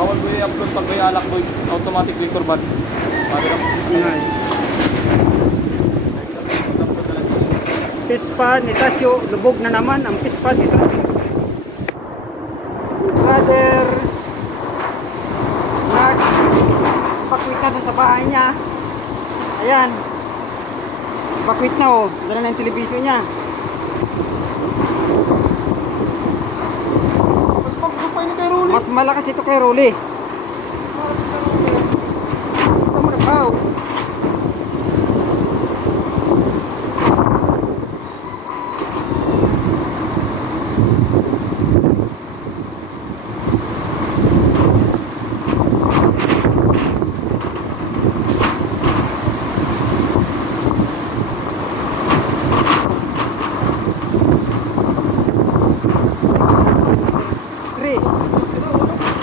Bawal ko i-upload pag may alak boy. Automatic Victor ban. Ingay. Pispa ni Tasyo, lubog na naman ang pispa ni Tasyo. Brother pakwit na doon sa bahay niya. Ayan. Pakwit na oh. Dala na yung television niya. Mas pagkupay ni kay Rolly. Mas malakas ito kay Rolly. Ito mo na pao.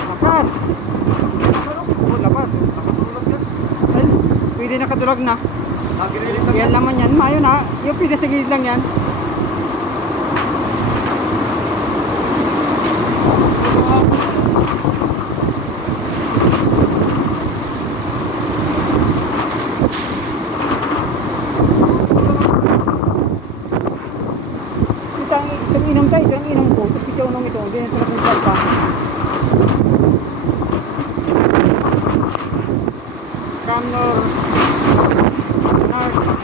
Lakas. Oh, labas. Ay, pwede nakatulag na. Yan laman yan. Mayo na. Yung pwede sa gilid lang yan. Itang inom tayo. Itang inom ko. Tapos ikaw nung ito. Hindi na ito nakumpal pa. Camnor North